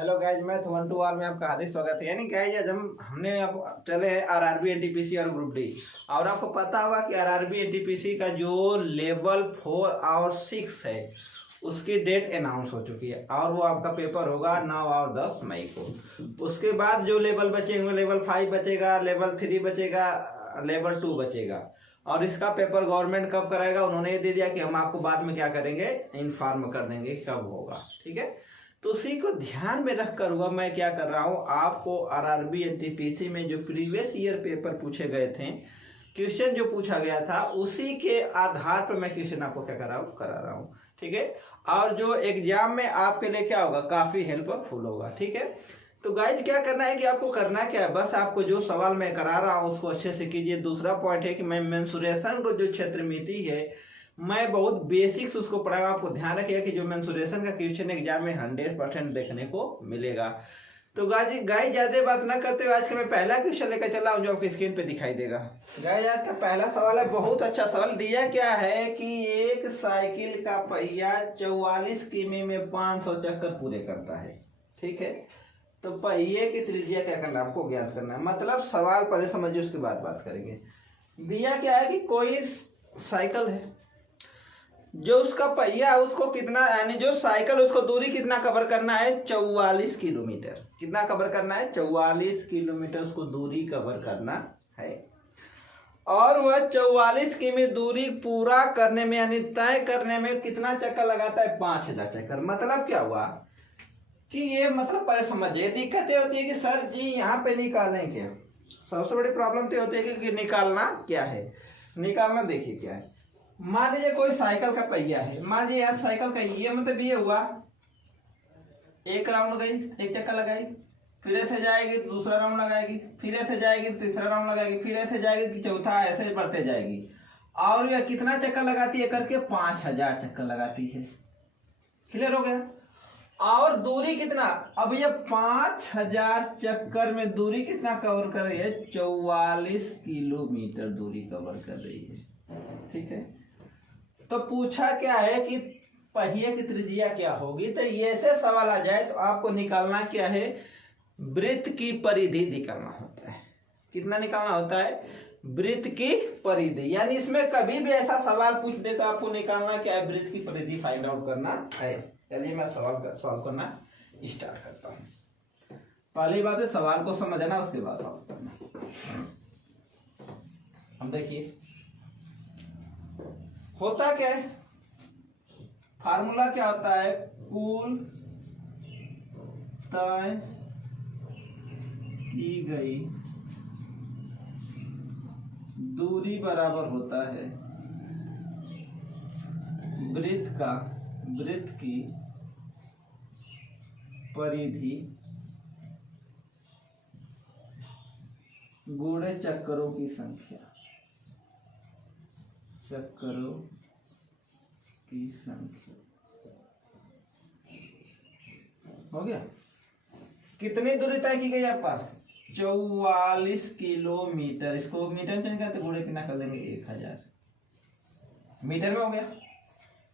Hello guys, मैं one two all में आपका हार्दिक स्वागत है। यानी गाइज आज हमने अब चले हैं आरआरबी एनटीपीसी और ग्रुप डी। और आपको पता होगा कि आरआरबी एनटीपीसी का जो लेवल 4 और 6 है उसकी डेट अनाउंस हो चुकी है और वो आपका पेपर होगा 9 और 10 मई को। उसके बाद जो लेवल बचेंगे, लेवल 5 बचेगा, लेवल 3 बचेगा, लेवल 2 बचेगा। और इसका पेपर गवर्नमेंट कब कराएगा उन्होंने ये दे दिया कि हम आपको बाद में क्या करेंगे, इन्फॉर्म कर देंगे कब होगा। ठीक है, तो उसी को ध्यान में रख कर हुआ मैं क्या कर रहा हूँ, आपको आरआरबी एनटीपीसी में जो प्रीवियस ईयर पेपर पूछे गए थे, क्वेश्चन जो पूछा गया था उसी के आधार पर मैं क्वेश्चन आपको क्या करा रहा हूँ। ठीक है, और जो एग्जाम में आपके लिए क्या होगा, काफी हेल्पफुल होगा। ठीक है, तो गाइज क्या करना है कि आपको करना क्या है, बस आपको जो सवाल मैं करा रहा हूँ उसको अच्छे से कीजिए। दूसरा पॉइंट है कि मैं मेंसुरेशन को जो क्षेत्र मिति है मैं बहुत बेसिक्स उसको पढ़ाऊंगा। आपको ध्यान रखिएगा कि जो मेंसुरेशन का क्वेश्चन एग्जाम में 100% देखने को मिलेगा। तो गाइज ज्यादा बात ना करते हुए आज का मैं पहला क्वेश्चन लेकर चला हूँ जो आपकी स्क्रीन पे दिखाई देगा। गाइज आज का पहला सवाल है, बहुत अच्छा सवाल। दिया क्या है कि एक साइकिल का पहिया 44 किमी में 500 चक्कर पूरे करता है। ठीक है, तो पहिए की त्रिज्या क्या करना है, आपको ज्ञात करना है। मतलब सवाल पहले समझिए उसके बाद बात करेंगे। दिया क्या है कि कोई साइकिल है, जो उसका पहिया है उसको कितना, यानी जो साइकिल उसको दूरी कितना कवर करना है, 44 किलोमीटर। कितना कवर करना है, 44 किलोमीटर उसको दूरी कवर करना है। और वह 44 किमी दूरी पूरा करने में यानी तय करने में कितना चक्कर लगाता है, 5000 चक्कर। मतलब क्या हुआ कि ये मतलब पहले समझिए, दिक्कतें होती है कि सर जी यहाँ पे निकालें क्या। सबसे बड़ी प्रॉब्लम तो होती है कि निकालना क्या है। निकालना देखिए क्या है, मान लीजिए कोई साइकिल का पहिया है, मान लीजिए यार साइकिल का ये मतलब ये हुआ, एक राउंड गई, एक चक्कर लगाई, फिर ऐसे जाएगी दूसरा राउंड लगाएगी, फिर ऐसे जाएगी तीसरा राउंड लगाएगी, फिर ऐसे जाएगी चौथा, ऐसे बढ़ते जाएगी। और यह कितना चक्कर लगाती है करके, 5000 चक्कर लगाती है। क्लियर हो गया। और दूरी कितना, अब ये 5000 चक्कर में दूरी कितना कवर कर रही है, 44 किलोमीटर दूरी कवर कर रही है। ठीक है, तो पूछा क्या है कि पहिए की त्रिज्या क्या होगी। तो ये से सवाल आ जाए तो आपको निकालना क्या है, वृत्त की परिधि निकालना होता है। कितना निकालना होता है, वृत्त की परिधि। यानी इसमें कभी भी ऐसा सवाल पूछ दे तो आपको निकालना क्या है, वृत्त की परिधि फाइंड आउट करना है। चलिए मैं सवाल सॉल्व करना स्टार्ट करता हूँ। पहली बात है सवाल को समझना, उसके बाद सॉल्व करना। हम देखिए होता क्या है, फार्मूला क्या होता है, कुल तय की गई दूरी बराबर होता है वृत्त की परिधि गुणे चक्करों की संख्या। चक्करों की संख्या हो गया। कितनी दूरी तय की गई आपका, 44 किलोमीटर। इसको मीटर में चेंज करते गुणे कितना कर देंगे, 1000 मीटर में हो गया।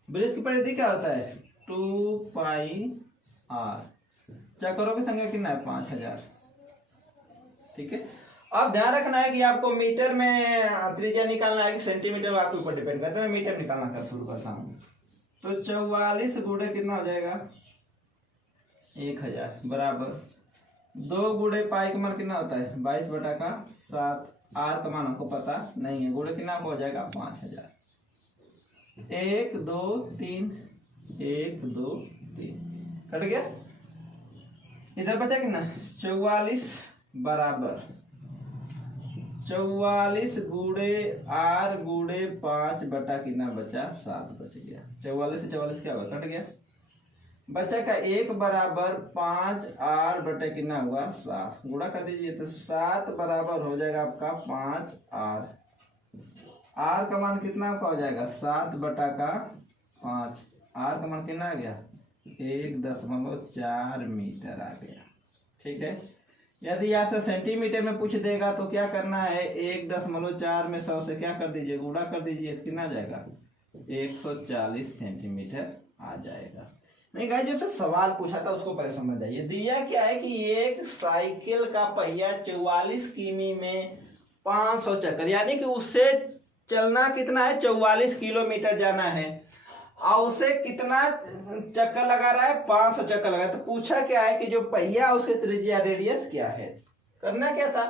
वृत्त की परिधि क्या होता है, 2 पाई r। चक्करों की संख्या कितना है, 5000। ठीक है, अब ध्यान रखना है कि आपको मीटर में त्रिज्या निकालना है कि सेंटीमीटर, आपके ऊपर डिपेंड करता है। मैं मीटर निकालना कर शुरू करता हूँ। तो 44 गुणे कितना हो जाएगा, 1000 बराबर 2 गुणे पाई का मान कितना होता है, 22/7। आर का मान हमको पता नहीं है, गुणे कितना हो जाएगा, 5000। 1 2 3 1 2 3 कट गया। इधर बचा कितना, 44 बराबर 44 गुणे आर गुणे 5 बटा कितना बचा, 7 बच गया। 44 से 44 क्या हुआ, कट गया। बचा का 1 बराबर 5 आर बटे कितना हुआ, 7। गुणा कर दीजिए तो 7 बराबर हो जाएगा आपका 5 आर। आर का मान कितना आपका हो जाएगा, 7/5। आर का मान कितना आ गया, 1.4 मीटर आ गया। ठीक है, यदि आपसे सेंटीमीटर में पूछ देगा तो क्या करना है, 1.4 में 100 से क्या कर दीजिए, गुणा कर दीजिए, कितना आ जाएगा, 140 सेंटीमीटर आ जाएगा। नहीं गाइस, जो सवाल पूछा था उसको पहले समझ जाइए। दिया क्या है कि एक साइकिल का पहिया 44 किमी में 500 चक्कर, यानी कि उससे चलना कितना है, 44 किलोमीटर जाना है, और उसे कितना चक्कर लगा रहा है, 500 चक्कर लगा। तो पूछा क्या है कि जो पहिया उसके त्रिज्या रेडियस क्या है। करना क्या था,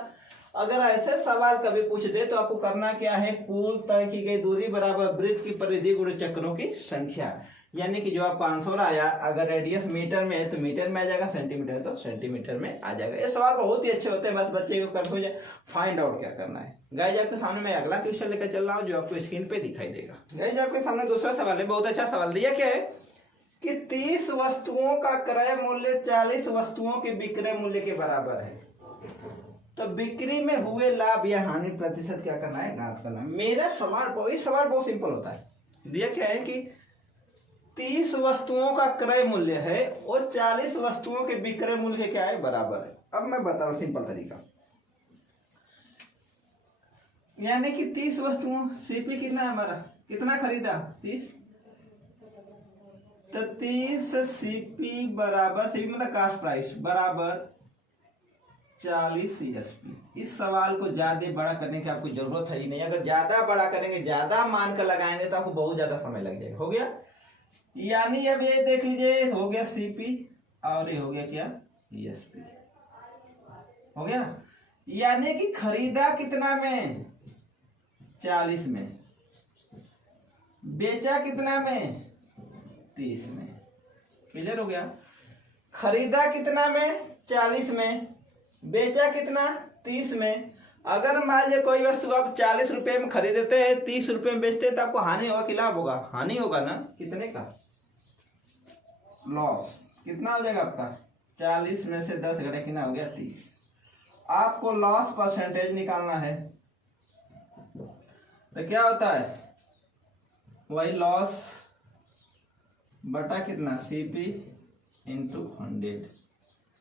अगर ऐसे सवाल कभी पूछ दे तो आपको करना क्या है, कुल तय की गई दूरी बराबर वृत्त की परिधि गुणे चक्रों की संख्या। यानी कि जो आप 500 आया, अगर रेडियस मीटर में है तो मीटर में आ जाएगा, सेंटीमीटर तो सेंटीमीटर में आ जाएगा। ये सवाल बहुत ही अच्छे होते हैं, बस बच्चे को कंफ्यूज है फाइंड आउट क्या करना है। गाइस आपके सामने मैं अगला क्वेश्चन लेकर चल रहा हूँ जो आपको स्क्रीन पे दिखाई देगा। गाइस आपके सामने दूसरा सवाल है, बहुत अच्छा सवाल। दिया क्या है कि 30 वस्तुओं का क्रय मूल्य 40 वस्तुओं के विक्रय मूल्य के बराबर है, तो बिक्री में हुए लाभ या हानि प्रतिशत क्या करना है, ज्ञात करना है। मेरा सवाल, इस सवाल बहुत सिंपल होता है। दिया क्या है कि 30 वस्तुओं का क्रय मूल्य है और 40 वस्तुओं के विक्रय मूल्य के क्या है, बराबर है। अब मैं बता रहा हूं सिंपल तरीका, यानी कि 30 वस्तुओं, सीपी कितना है हमारा, कितना खरीदा 30, तो 30 सीपी बराबर, सीपी मतलब कास्ट प्राइस बराबर 40 सीएसपी। इस सवाल को ज्यादा बड़ा करने की आपको जरूरत है ही नहीं। अगर ज्यादा बड़ा करेंगे, ज्यादा मान कर लगाएंगे तो आपको बहुत ज्यादा समय लग जाएगा। हो गया, यानी अब ये देख लीजिए, हो गया सीपी और ये हो गया क्या, ईएसपी। हो गया, यानी कि खरीदा कितना में, 40 में, बेचा कितना में, 30 में। क्लियर हो गया, खरीदा कितना में, 40 में, बेचा कितना, 30 में। अगर मान लीजिए कोई वस्तु आप 40 रुपए में खरीदते हैं, 30 रुपए में बेचते हैं, तो आपको हानि होगा कि लाभ होगा, हानि होगा ना। कितने का लॉस, कितना हो जाएगा आपका, 40 में से 10 घटे कितना हो गया, 30। आपको लॉस परसेंटेज निकालना है, तो क्या होता है, वही लॉस बटा कितना, सीपी इंटू 100,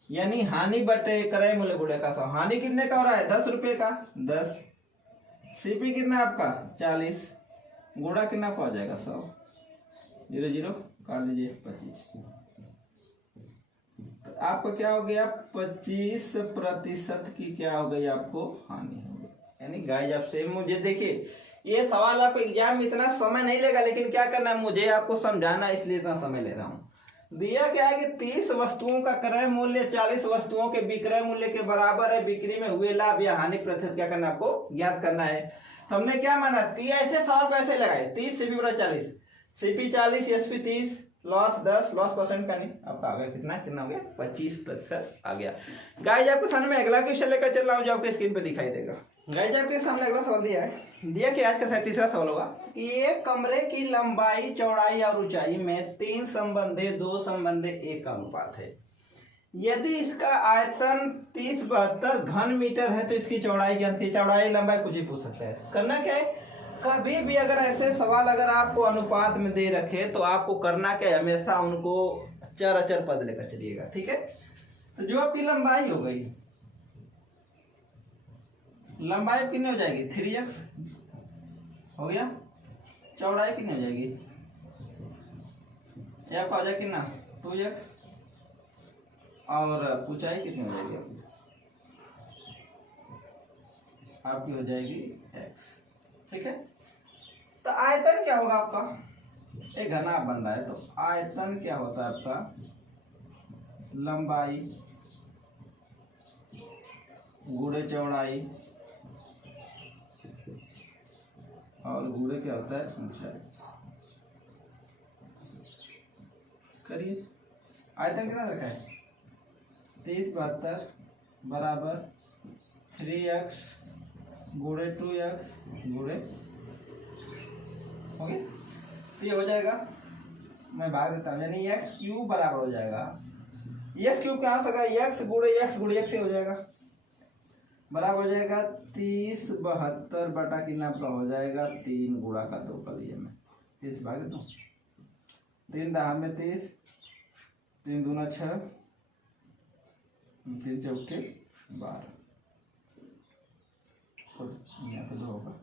यानी हानि बटे क्रय मूल्य गुणे का 100। हानि कितने का हो रहा है, 10 रुपए का, 10, सीपी कितना आपका 40, गुणा कितना का हो जाएगा 100, 0 0 काट लीजिए 25। तो आपको क्या हो गया, 25% की क्या हो गई, आपको हानि हो गई। यानी गाइस आपसे मुझे देखिए, ये सवाल आपको एग्जाम में इतना समय नहीं लेगा, लेकिन क्या करना है, मुझे आपको समझाना, इसलिए इतना समय ले रहा हूँ। दिया क्या है कि 30 वस्तुओं का क्रय मूल्य 40 वस्तुओं के विक्रय मूल्य के बराबर है, बिक्री में हुए लाभ या हानि प्रतिशत क्या करना है, आपको ज्ञात करना है। तो हमने क्या माना, ऐसे सवाल को ऐसे लगाए, 30 सीपी बराबर 40, CP 40 SP 30, loss 10, loss percent का नहीं, आपका आ गया कितना, कितना हो गया, 25% आ गया। गाइस आपके सामने मैं अगला क्वेश्चन लेकर चल रहा हूँ जो आपके स्क्रीन पे दिखाई देगा। गाइस आपके सामने अगला सवाल दिया है, दिया कि आज का शायद तीसरा सवाल होगा कि एक कमरे की लंबाई, चौड़ाई और ऊंचाई में 3 संबंधे 2 संबंधे 1 का अनुपात है। यदि इसका आयतन 3072 घन मीटर है तो इसकी चौड़ाई क्या थी, चौड़ाई लंबाई कुछ ही पूछ सकते हैं। करना क्या है, कभी भी अगर ऐसे सवाल अगर आपको अनुपात में दे रखे तो आपको करना क्या है, हमेशा उनको चर अचर पद लेकर चलिएगा, ठीक है। तो जो आपकी लंबाई हो गई, लंबाई कितनी हो जाएगी, 3x हो गया, चौड़ाई कितनी हो जाएगी, f हो जाएगी ना 2x, और ऊंचाई कितनी हो जाएगी आपकी हो जाएगी x, ठीक है। तो आयतन क्या होगा आपका, एक घना बन रहा है, तो आयतन क्या होता है आपका, लंबाई गुणे चौड़ाई और गुणे क्या होता है, ऊंचाई। करिए, आयतन कितना रखा है, 3072 बराबर 3x गुणे 2x गुणे, हो गया। तो ये हो जाएगा, मैं भाग देता हूँ, यानी एक्स क्यूब बराबर हो जाएगा, एक्स क्यूब कहाँ से होगा, एक्स गुणे एक्स हो जाएगा, बराबर हो जाएगा 3072 बटा कितना आपका हो जाएगा 3 गुणा का 2 कर लिया, मैं 30 भाग देता हूँ, 3 दहा में 30, 3 दूना 6, 3 चौके 12, यहाँ पे 2 होगा,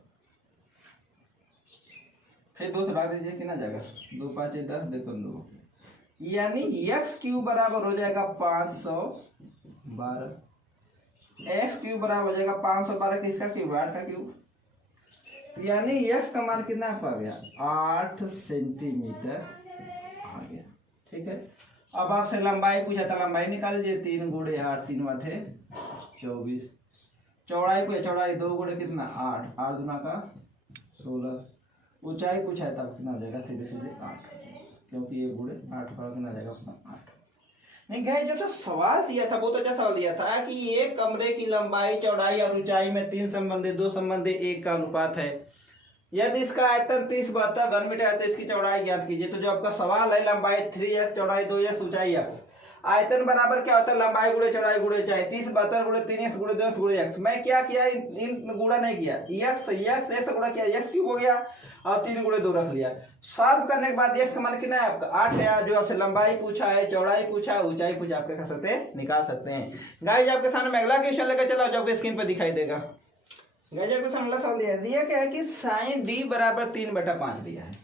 फिर 2 से भाग दीजिए, कितना जाएगा, 2 5 10, देखो 2, यानी एक्स क्यूब बराबर हो जाएगा 512, एक्स क्यूब बराबर हो जाएगा 512 किसका क्यूब, 8 का क्यूब। यानी एक्स का मान कितना आ गया, 8 सेंटीमीटर आ गया। ठीक है, अब आपसे लंबाई पूछा था, लंबाई निकाल लीजिए, 3 गुणे 8, 3 बटे 24। चौड़ाई पूछा, चौड़ाई 2 गुणे कितना 8, 8 गुना का 16। ऊंचाई पूछा है तब कितना हो जाएगा, सीधे सीधे 8, क्योंकि 1 गुणे 8 का कितना आ जाएगा अपना 8। नहीं गए, जब तो सवाल दिया था बहुत अच्छा सवाल दिया था कि एक कमरे की लंबाई चौड़ाई और ऊंचाई में 3 संबंधी 2 संबंधी 1 का अनुपात है। यदि इसका आयतन 3072 घन मीटर है तो इसकी चौड़ाई ज्ञात कीजिए। तो जो आपका सवाल है, लंबाई 3x, चौड़ाई 2x, ऊंचाई x, आयतन बराबर क्या होता है, लंबाई गुणे चौड़ाई गुणे ऊंचाई, 3072 गुणे 3x गुणे 2x गुणे x। मैं क्या किया, इन गुणा नहीं किया, x ऐसा गुणा किया, x क्यूब हो गया और 3 गुणे 2 रख लिया। सॉल्व करने के बाद x का मान कितना है आपका 8 है। जो आपसे लंबाई पूछा है, चौड़ाई पूछा है, ऊंचाई पूछा, आप क्या कर सकते हैं, निकाल सकते हैं। गाइस आपके सामने अगला क्वेश्चन लेकर चला, जो आपको स्क्रीन पर दिखाई देगा। गाइस आपको अगला सवाल दिया क्या है कि साइन डी बराबर 3/5 दिया है।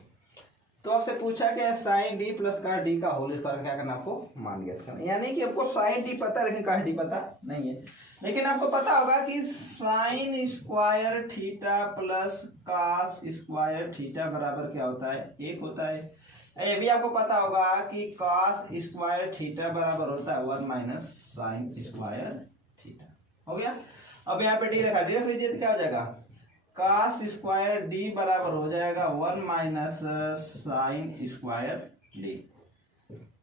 तो आपसे पूछा क्या है, साइन डी प्लस का डी का होल स्क्वायर क्या करना, आपको मान ज्ञात करना। यानी कि आपको साइन डी पता है लेकिन का डी पता नहीं है। लेकिन आपको पता होगा कि sine square theta plus cos square theta बराबर क्या होता है, 1 होता है। ये भी आपको पता होगा कि कास स्क्वायर थीटा बराबर होता है 1 माइनस साइन स्क्वायर थीटा। हो गया। अब यहाँ पे डी रखा, डी रख लीजिए तो क्या हो जाएगा, कास स्क्वायर डी बराबर हो जाएगा 1 माइनस साइन स्क्वायर डी।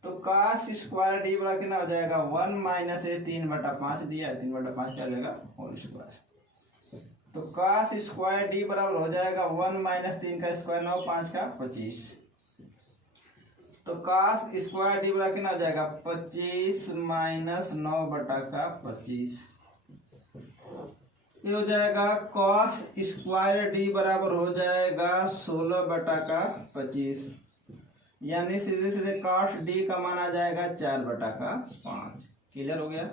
तो कास स्क्वायर डी बराबर कितना हो जाएगा, 1 माइनस 3/5 दिया है, 3/5 क्या जाएगा होल स्क्वायर। तो कास स्क्वायर डी बराबर हो जाएगा 1 माइनस 3 का स्क्वायर 9, 5 का 25। तो कास स्क्वायर डी बराबर कितना हो जाएगा, 25 माइनस 9/25। ये हो जाएगा कॉस स्क्वायर डी बराबर हो जाएगा 16/25। यानी सीधे सीधे कॉस डी का मान आ जाएगा 4/5। क्लियर हो गया।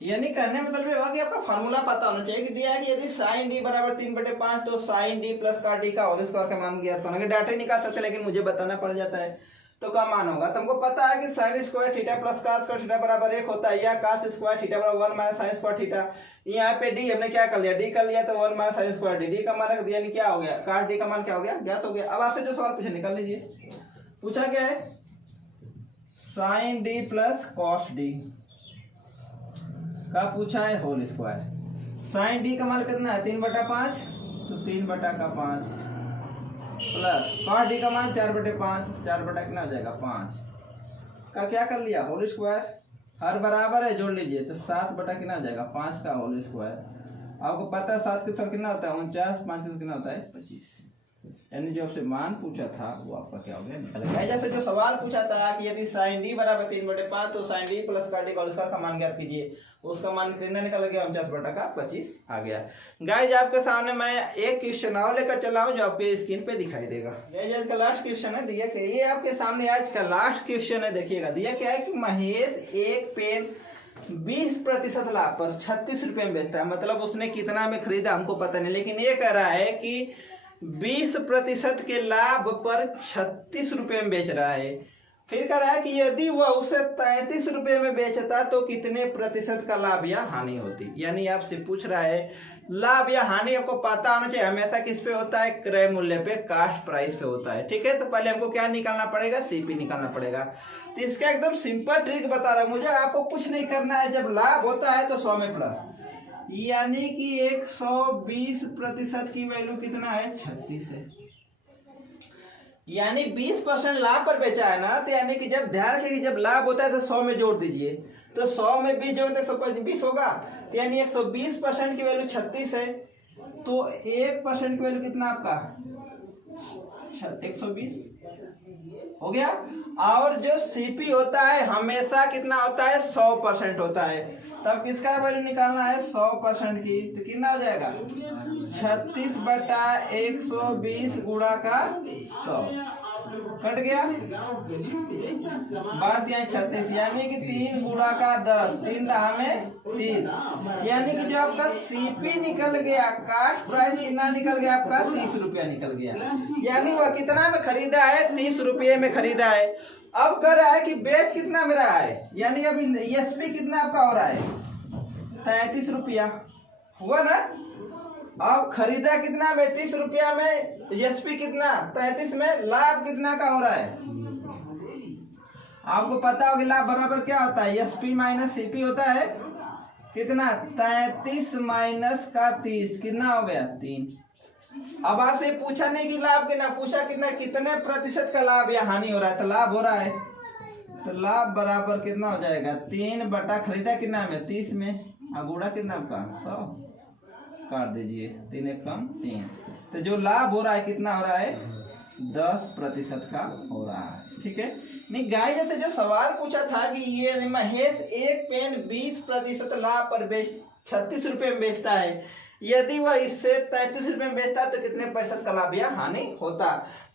यानी करने मतलब ये हुआ कि आपका फार्मूला पता होना चाहिए कि दिया है कि यदि साइन डी बराबर 3/5 तो साइन डी प्लस का डी का होल स्क्वायर का मान ज्ञात करना। डाटा निकाल सकते लेकिन मुझे बताना पड़ जाता है तो का मान होगा। तुमको पता है कि sine square theta plus cos square theta बराबर 1 होता है, या कास स्क्वायर थीटा बराबर 1 माइनस साइन स्क्वायर थीटा। यहाँ पे डी हमने क्या कर लिया, डी कर लिया तो 1 minus sine square D, D का मान रख दिया, यानी क्या हो गया, कास डी का मान क्या हो गया, ज्ञात हो गया। अब आपसे जो सवाल पूछे निकाल लीजिए। पूछा क्या है, sine D plus cos D का पूछा है होल स्क्वायर। साइन डी का मान कितना है 3/5, तो 3/5 प्लस कॉस डी का मान 4/5, 4 कितना हो जाएगा 5 का क्या कर लिया होल स्क्वायर। हर बराबर है जोड़ लीजिए तो 7 कितना हो जाएगा 5 का होल स्क्वायर। आपको पता है 7 के थोड़ा कितना होता है 49, 5 के कितना होता है 25। यानी जो आपसे मान पूछा था वो आपका क्या हो गया निकल गया। जैसे जो सवाल पूछा था कि यदि साइन डी बराबर 3/5 तो साइन डी प्लस का डी का होल स्क्वायर का मान ज्ञात कीजिए, उसका मान कितना निकल गया 49/25 आ गया। गाइस आपके सामने मैं एक क्वेश्चन और लेकर चला हूं जो आपके स्क्रीन पे दिखाई देगा। गाइस आज का लास्ट क्वेश्चन है, दिया कि ये आपके सामने आज का लास्ट क्वेश्चन है। देखिएगा दिया क्या है कि महेश एक पेन 20% लाभ पर 36 रुपए में बेचता है। मतलब उसने कितना में खरीदा हमको पता नहीं, लेकिन ये कह रहा है कि 20% के लाभ पर 36 रुपए में बेच रहा है। फिर कह रहा है कि यदि वह उसे 33 रुपए में बेचता तो कितने प्रतिशत का लाभ या हानि होती। यानी आपसे पूछ रहा है लाभ या हानि आपको पता होना चाहिए। हमेशा किस पे होता है, क्रय मूल्य पे, कास्ट प्राइस पे होता है। ठीक है, तो पहले हमको क्या निकालना पड़ेगा, सीपी निकालना पड़ेगा। तो इसका एकदम सिंपल ट्रिक बता रहा हूं मुझे, आपको कुछ नहीं करना है। जब लाभ होता है तो 100 में प्लस, यानी कि 120% की वैल्यू कितना है 36 है। यानी 20% लाभ पर बेचा है ना, तो यानी कि जब ध्यान रखिए कि जब लाभ होता है तो 100 में जोड़ दीजिए, तो 100 में 20 जोड़ते 120 होगा। तो यानी 120% की वैल्यू 36 है, तो 1% की वैल्यू कितना आपका 120 हो गया। और जो सीपी होता है हमेशा कितना होता है 100% होता है। तब किसका वैल्यू निकालना है 100% की, तो कितना हो जाएगा 36/120 गुणा का 100 कट गया, बात यहाँ 36, यानी कि 3 गुणा का 10, 3 दहा में 30। यानी कि जो आपका सीपी निकल गया, कास्ट प्राइस कितना निकल गया आपका 30 रुपया निकल गया। यानी वह कितना में खरीदा है 30 रुपये में खरीदा है। अब कह रहा है कि बेच कितना में रहा है, यानी अभी एसपी कितना आपका हो रहा है 33 रुपया हुआ ना। अब खरीदा कितना में 30 रुपया में, एसपी कितना 33 में, लाभ कितना का हो रहा है आपको पता होगा। लाभ बराबर क्या होता है एसपी माइनस सीपी होता है कितना 33 माइनस का 30 कितना हो गया 3। अब आपसे पूछा नहीं कि लाभ कितना, पूछा कितना कितने प्रतिशत का लाभ या हानि हो रहा है, तो लाभ हो रहा है तो लाभ बराबर कितना हो जाएगा 3 बटा खरीदा कितना में 30 में, अगूड़ा कितना का 100 काट दीजिए 3 एक कम 3। तो जो लाभ हो रहा है कितना हो रहा है 10% का हो रहा है। ठीक है नहीं गाइस, जैसे जो सवाल पूछा था कि ये महेश एक पेन 20% लाभ पर 36 रुपए में बेचता है, यदि वह इससे 33 रुपए में बेचता है तो कितने प्रतिशत का लाभ या हानि होता।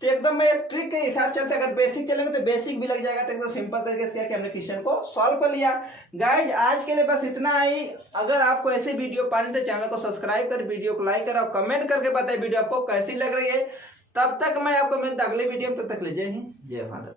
तो एकदम मैं एक ट्रिक के हिसाब चलते, अगर बेसिक चलेंगे तो बेसिक भी लग जाएगा। तो एकदम सिंपल तरीके से क्या कि हमने क्वेश्चन को सॉल्व कर लिया। गाइज आज के लिए बस इतना ही। अगर आपको ऐसे वीडियो पाने तो चैनल को सब्सक्राइब कर, वीडियो को लाइक कर और कमेंट करके बताए वीडियो आपको कैसी लग रही है। तब तक मैं आपको मिलता अगले वीडियो में, तब तक ले जय हिंद जय भारत।